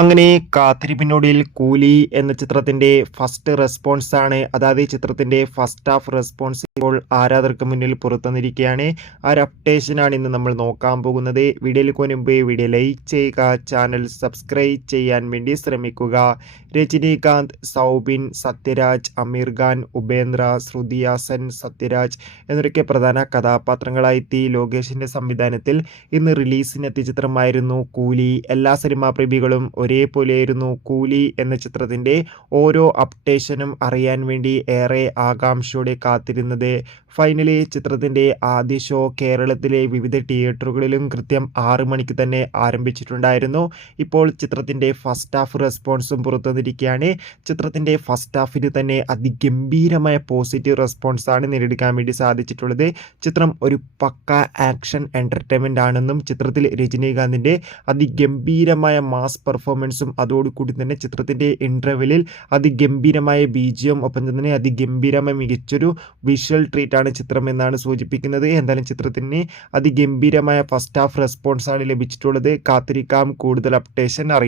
അങ്ങനെ കാത്തിരിപ്പിനൊടുവിൽ കൂലി എന്ന ചിത്രത്തിന്റെ ഫസ്റ്റ് റെസ്പോൺസ് ആണ്, അതായത് ഈ ചിത്രത്തിന്റെ ഫസ്റ്റ് ഹാഫ് റെസ്പോൺസ് ഇപ്പോൾ ആരാധകർക്ക് മുന്നിൽ പുറത്തുവന്നിരിക്കുകയാണ്. ആ ഒരു അപ്ഡേഷനാണ് ഇന്ന് നമ്മൾ നോക്കാൻ പോകുന്നത്. വീഡിയോയിൽ മുൻപ് വീഡിയോ ലൈക്ക് ചെയ്യുക, ചാനൽ സബ്സ്ക്രൈബ് ചെയ്യാൻ വേണ്ടി ശ്രമിക്കുക. രജനീകാന്ത്, സൗബിൻ, സത്യരാജ്, അമീർ ഖാൻ, ഉപേന്ദ്ര, ശ്രുതി ഹാസൻ, സത്യരാജ് എന്നൊക്കെ പ്രധാന കഥാപാത്രങ്ങളായെത്തി ലോകേഷിന്റെ സംവിധാനത്തിൽ ഇന്ന് റിലീസിനെത്തിയ ചിത്രമായിരുന്നു കൂലി. എല്ലാ സിനിമാ പ്രേമികളും ഒരേപോലെയായിരുന്നു കൂലി എന്ന ചിത്രത്തിൻ്റെ ഓരോ അപ്ഡേഷനും അറിയാൻ വേണ്ടി ഏറെ ആകാംക്ഷയോടെ കാത്തിരുന്നത്. ഫൈനലി ചിത്രത്തിൻ്റെ ആദ്യ ഷോ കേരളത്തിലെ വിവിധ തിയേറ്ററുകളിലും കൃത്യം 6 മണിക്ക് തന്നെ ആരംഭിച്ചിട്ടുണ്ടായിരുന്നു. ഇപ്പോൾ ചിത്രത്തിൻ്റെ ഫസ്റ്റ് ഹാഫ് റെസ്പോൺസും പുറത്തുവന്നിരിക്കുകയാണ്. ചിത്രത്തിൻ്റെ ഫസ്റ്റ് ഹാഫിന് തന്നെ അതിഗംഭീരമായ പോസിറ്റീവ് റെസ്പോൺസാണ് നേടിയെടുക്കാൻ വേണ്ടി സാധിച്ചിട്ടുള്ളത്. ചിത്രം ഒരു പക്ക ആക്ഷൻ എൻ്റർടൈൻമെൻ്റ് ആണെന്നും ചിത്രത്തിൽ രജനീകാന്തിൻ്റെ അതിഗംഭീരമായ മാസ് പെർഫോമൻസും അതോടുകൂടി തന്നെ ചിത്രത്തിൻ്റെ ഇൻ്റർവെല്ലിൽ അതിഗംഭീരമായ ബിജിഎം ഒപ്പം തന്നെ അതിഗംഭീരമായ മികച്ചൊരു വിഷ്വൽ ട്രീറ്റാണ് ചിത്രം എന്നാണ് സൂചിപ്പിക്കുന്നത്. എന്തായാലും ചിത്രത്തിന് അതിഗംഭീരമായ ഫസ്റ്റ് ഹാഫ് റെസ്പോൺസാണ് ലഭിച്ചിട്ടുള്ളത്. കാത്തിരിക്കാം കൂടുതൽ അപ്ഡേഷൻ അറിയാം.